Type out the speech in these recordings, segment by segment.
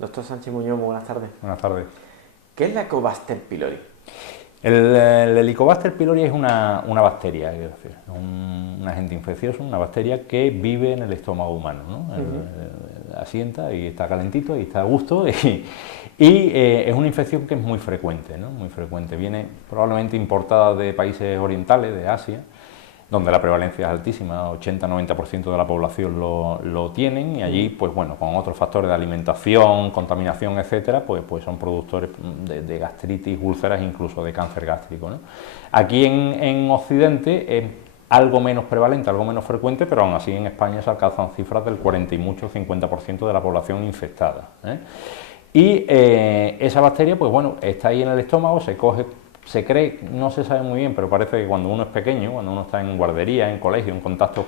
Doctor Sánchez Muñoz, muy buenas tardes. Buenas tardes. ¿Qué es la Helicobacter pylori? El Helicobacter pylori es una bacteria, quiero decir, un agente infeccioso, una bacteria que vive en el estómago humano, ¿no? Asienta y está calentito y está a gusto y es una infección que es muy frecuente, ¿no? Muy frecuente. Viene probablemente importada de países orientales, de Asia, donde la prevalencia es altísima, 80-90% de la población lo tienen, y allí, pues bueno, con otros factores de alimentación, contaminación, etcétera, pues son productores de gastritis, úlceras, incluso de cáncer gástrico, ¿no? Aquí en Occidente es algo menos prevalente, algo menos frecuente, pero aún así en España se alcanzan cifras del 40 y mucho, 50% de la población infectada, ¿eh? Y esa bacteria, pues bueno, está ahí en el estómago, se coge. Se cree, no se sabe muy bien, pero parece que cuando uno es pequeño, cuando uno está en guardería, en colegio, en contacto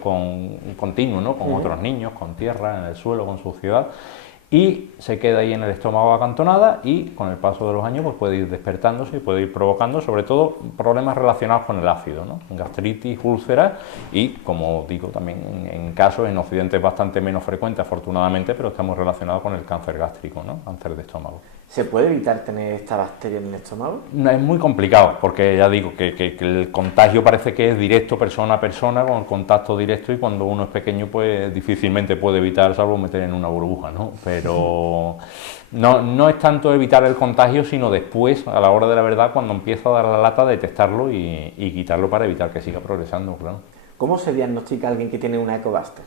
continuo, ¿no? Con otros niños, con tierra, en el suelo, con suciedad, y se queda ahí en el estómago acantonada y con el paso de los años pues puede ir despertándose y puede ir provocando sobre todo problemas relacionados con el ácido, ¿no? Gastritis, úlceras y, como digo, también en casos en Occidente es bastante menos frecuente, afortunadamente, pero está muy relacionado con el cáncer gástrico, ¿no? Cáncer de estómago. ¿Se puede evitar tener esta bacteria en el estómago? No, es muy complicado, porque ya digo que el contagio parece que es directo persona a persona, con el contacto directo, y cuando uno es pequeño pues difícilmente puede evitar, salvo meter en una burbuja, ¿no? Pero no es tanto evitar el contagio, sino después, a la hora de la verdad, cuando empieza a dar la lata, detectarlo y quitarlo para evitar que siga progresando, claro. ¿Cómo se diagnostica a alguien que tiene una Helicobacter?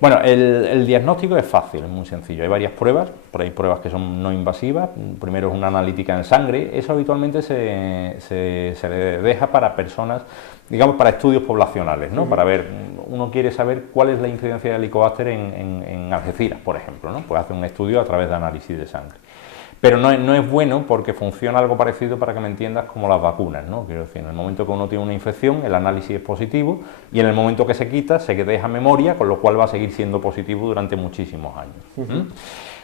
Bueno, el diagnóstico es fácil, es muy sencillo. Hay varias pruebas, pero hay pruebas que son no invasivas. Primero es una analítica en sangre. Eso habitualmente se le deja para personas, digamos, para estudios poblacionales, ¿no? Para ver, uno quiere saber cuál es la incidencia de Helicobacter en Algeciras, por ejemplo, ¿no? Pues hace un estudio a través de análisis de sangre. Pero no es bueno, porque funciona algo parecido, para que me entiendas, como las vacunas, ¿no? Quiero decir, en el momento que uno tiene una infección, el análisis es positivo, y en el momento que se quita, se deja memoria, con lo cual va a seguir siendo positivo durante muchísimos años.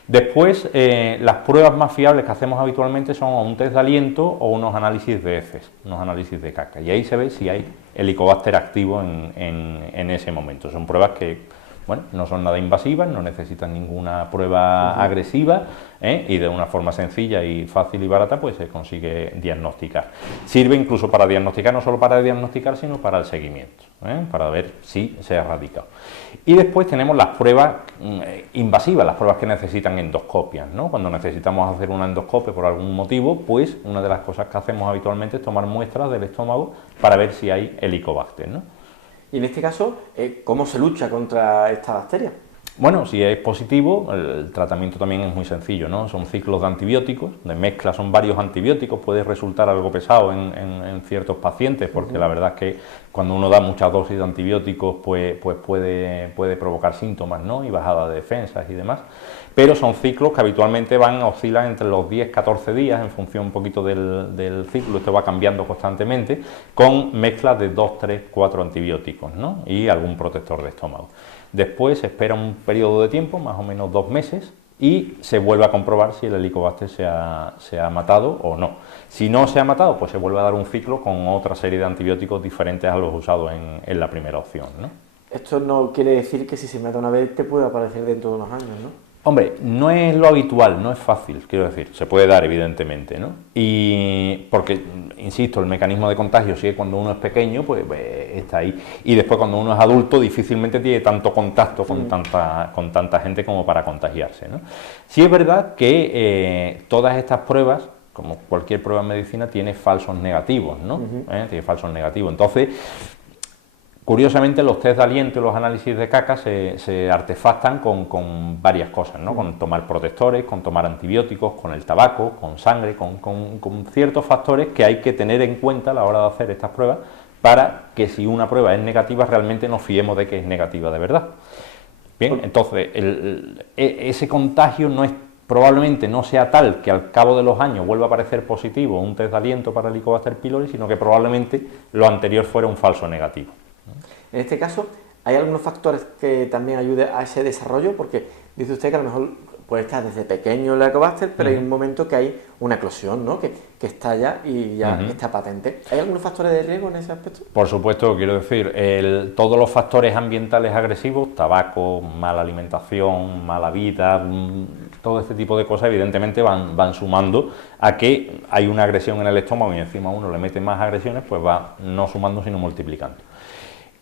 Después, las pruebas más fiables que hacemos habitualmente son un test de aliento o unos análisis de heces, unos análisis de caca, y ahí se ve si hay Helicobacter activo en ese momento. Son pruebas que, bueno, no son nada invasivas, no necesitan ninguna prueba agresiva, y de una forma sencilla y fácil y barata pues se consigue diagnosticar. Sirve incluso para diagnosticar, no solo para diagnosticar, sino para el seguimiento, para ver si se ha erradicado. Y después tenemos las pruebas invasivas, las pruebas que necesitan endoscopias, ¿no? Cuando necesitamos hacer una endoscopia por algún motivo, pues una de las cosas que hacemos habitualmente es tomar muestras del estómago para ver si hay Helicobacter, ¿no? Y en este caso, ¿cómo se lucha contra esta bacteria? Bueno, si es positivo, el tratamiento también es muy sencillo, ¿no? Son ciclos de antibióticos, de mezcla, son varios antibióticos, puede resultar algo pesado en ciertos pacientes, porque la verdad es que cuando uno da muchas dosis de antibióticos, pues puede provocar síntomas, ¿no? Y bajada de defensas y demás, pero son ciclos que habitualmente oscilan entre los 10-14 días, en función un poquito del ciclo. Esto va cambiando constantemente, con mezclas de 2, 3, 4 antibióticos, ¿no? Y algún protector de estómago. Después se espera un periodo de tiempo, más o menos 2 meses, y se vuelve a comprobar si el Helicobacter se ha matado o no. Si no se ha matado, pues se vuelve a dar un ciclo con otra serie de antibióticos diferentes a los usados en la primera opción, ¿no? Esto no quiere decir que si se mata una vez te puede aparecer dentro de unos años, ¿no? Hombre, no es lo habitual, no es fácil, quiero decir, se puede dar evidentemente, ¿no? Y porque, insisto, el mecanismo de contagio sigue cuando uno es pequeño, pues está ahí. Y después, cuando uno es adulto, difícilmente tiene tanto contacto con tanta gente como para contagiarse, ¿no? Sí es verdad que todas estas pruebas, como cualquier prueba en medicina, tiene falsos negativos, ¿no? Tiene falsos negativos. Entonces, curiosamente, los test de aliento y los análisis de caca se artefactan con varias cosas, ¿no? Con tomar protectores, con tomar antibióticos, con el tabaco, con sangre, con ciertos factores que hay que tener en cuenta a la hora de hacer estas pruebas, para que si una prueba es negativa, realmente nos fiemos de que es negativa de verdad. Bien, entonces, ese contagio probablemente no sea tal que al cabo de los años vuelva a aparecer positivo un test de aliento para Helicobacter pylori, sino que probablemente lo anterior fuera un falso negativo. En este caso, ¿hay algunos factores que también ayuden a ese desarrollo? Porque dice usted que a lo mejor puede estar desde pequeño el Helicobacter, pero hay un momento que hay una eclosión, ¿no? Que estalla y ya está patente. ¿Hay algunos factores de riesgo en ese aspecto? Por supuesto, quiero decir, todos los factores ambientales agresivos, tabaco, mala alimentación, mala vida, todo este tipo de cosas evidentemente van sumando a que hay una agresión en el estómago y encima uno le mete más agresiones, pues va no sumando sino multiplicando.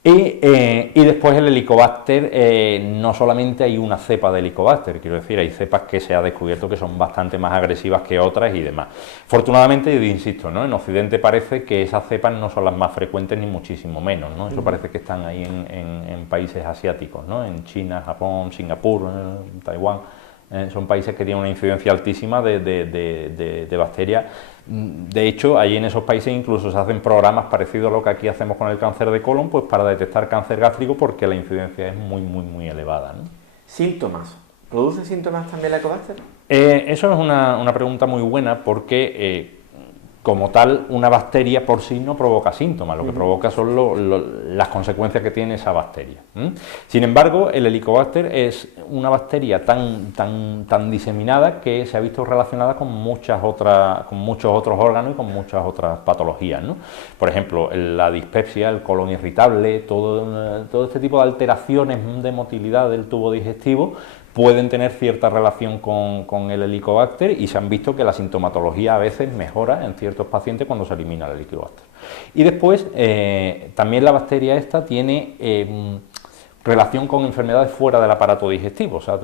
Y después el Helicobacter, no solamente hay una cepa de Helicobacter, quiero decir, hay cepas que se ha descubierto que son bastante más agresivas que otras y demás. Afortunadamente, yo insisto, ¿no? En Occidente parece que esas cepas no son las más frecuentes ni muchísimo menos, ¿no? Eso parece que están ahí en países asiáticos, ¿no? En China, Japón, Singapur, Taiwán. Son países que tienen una incidencia altísima de bacterias. De hecho, ahí en esos países incluso se hacen programas parecidos a lo que aquí hacemos con el cáncer de colon, pues para detectar cáncer gástrico porque la incidencia es muy elevada, ¿no? ¿Síntomas? ¿Produce síntomas también la Helicobacter? Eso es una pregunta muy buena porque como tal, una bacteria por sí no provoca síntomas, lo que provoca son las consecuencias que tiene esa bacteria. Sin embargo, el Helicobacter es una bacteria tan diseminada que se ha visto relacionada con muchos otros órganos y con muchas otras patologías, ¿no? Por ejemplo, la dispepsia, el colon irritable, todo este tipo de alteraciones de motilidad del tubo digestivo pueden tener cierta relación con el Helicobacter y se han visto que la sintomatología a veces mejora en ciertos pacientes cuando se elimina el Helicobacter. Y después, también la bacteria esta tiene relación con enfermedades fuera del aparato digestivo, o sea,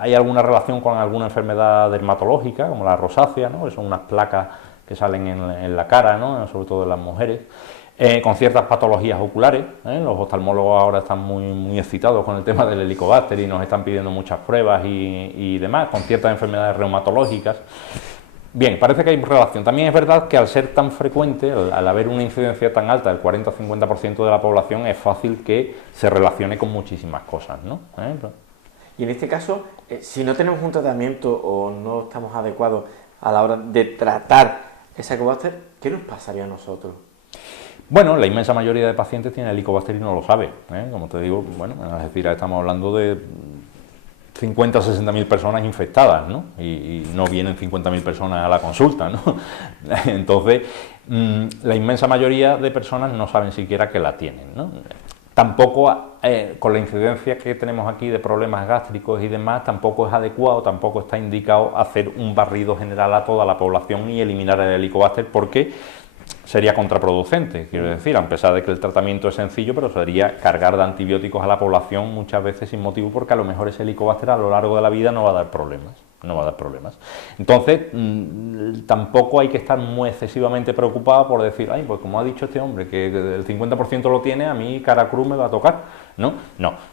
hay alguna relación con alguna enfermedad dermatológica, como la rosácea, ¿no? Que son unas placas que salen en la cara, ¿no? Sobre todo en las mujeres. Con ciertas patologías oculares, los oftalmólogos ahora están muy excitados con el tema del Helicobacter y nos están pidiendo muchas pruebas y demás, con ciertas enfermedades reumatológicas. Bien, parece que hay relación. También es verdad que al ser tan frecuente, al haber una incidencia tan alta, del 40-50% de la población, es fácil que se relacione con muchísimas cosas, ¿no? Y en este caso, si no tenemos un tratamiento o no estamos adecuados a la hora de tratar esa Helicobacter, ¿qué nos pasaría a nosotros? Bueno, la inmensa mayoría de pacientes tiene Helicobacter y no lo sabe, como te digo, bueno, es decir, estamos hablando de 50 o 60.000 personas infectadas, ¿no? Y no vienen 50.000 personas a la consulta, ¿no? Entonces, la inmensa mayoría de personas no saben siquiera que la tienen, ¿no? Tampoco, con la incidencia que tenemos aquí de problemas gástricos y demás, tampoco es adecuado, tampoco está indicado hacer un barrido general a toda la población y eliminar el Helicobacter porque sería contraproducente, quiero decir, a pesar de que el tratamiento es sencillo, pero sería cargar de antibióticos a la población muchas veces sin motivo, porque a lo mejor ese Helicobacter a lo largo de la vida no va a dar problemas. Entonces, tampoco hay que estar muy excesivamente preocupado por decir, ay, pues como ha dicho este hombre, que el 50% lo tiene, a mí cara cruz me va a tocar. No,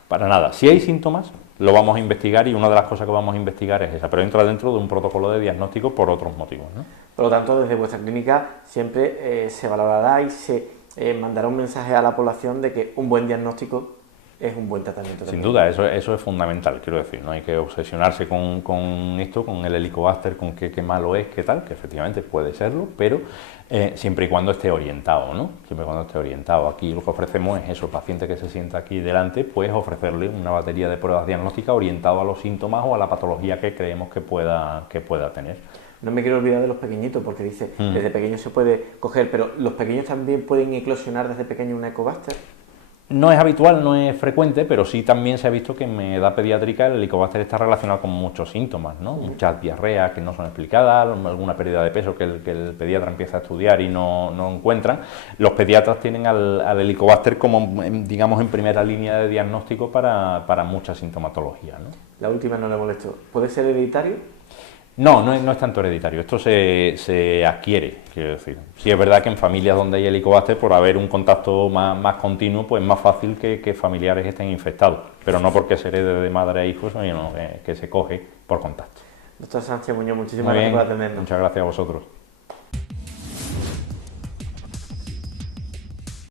para nada. Si hay síntomas, lo vamos a investigar y una de las cosas que vamos a investigar es esa, pero entra dentro de un protocolo de diagnóstico por otros motivos, ¿no? Por lo tanto, desde vuestra clínica siempre se valorará y se mandará un mensaje a la población de que un buen diagnóstico es un buen tratamiento. Sin duda, eso es fundamental, quiero decir, no hay que obsesionarse con esto, con el Helicobacter, con qué malo es, qué tal, que efectivamente puede serlo, pero siempre y cuando esté orientado, ¿no? Siempre y cuando esté orientado. Aquí lo que ofrecemos es eso, el paciente que se sienta aquí delante, pues ofrecerle una batería de pruebas diagnósticas orientado a los síntomas o a la patología que creemos que pueda tener. No me quiero olvidar de los pequeñitos, porque dice, desde pequeño se puede coger, pero ¿los pequeños también pueden eclosionar desde pequeño una Helicobacter? No es habitual, no es frecuente, pero sí también se ha visto que en edad pediátrica el Helicobacter está relacionado con muchos síntomas, ¿no? Muchas diarreas que no son explicadas, alguna pérdida de peso que el pediatra empieza a estudiar y no encuentran. Los pediatras tienen al Helicobacter como, digamos, en primera línea de diagnóstico para mucha sintomatología, ¿no? La última no le molesto. ¿Puede ser hereditario? No es tanto hereditario, esto se adquiere, quiero decir. Sí es verdad que en familias donde hay Helicobacter, por haber un contacto más continuo, pues es más fácil que familiares estén infectados, pero no porque se herede de madre a hijos, sino que se coge por contacto. Doctor Sánchez Muñoz, muchísimas gracias por atendernos. Muchas gracias a vosotros.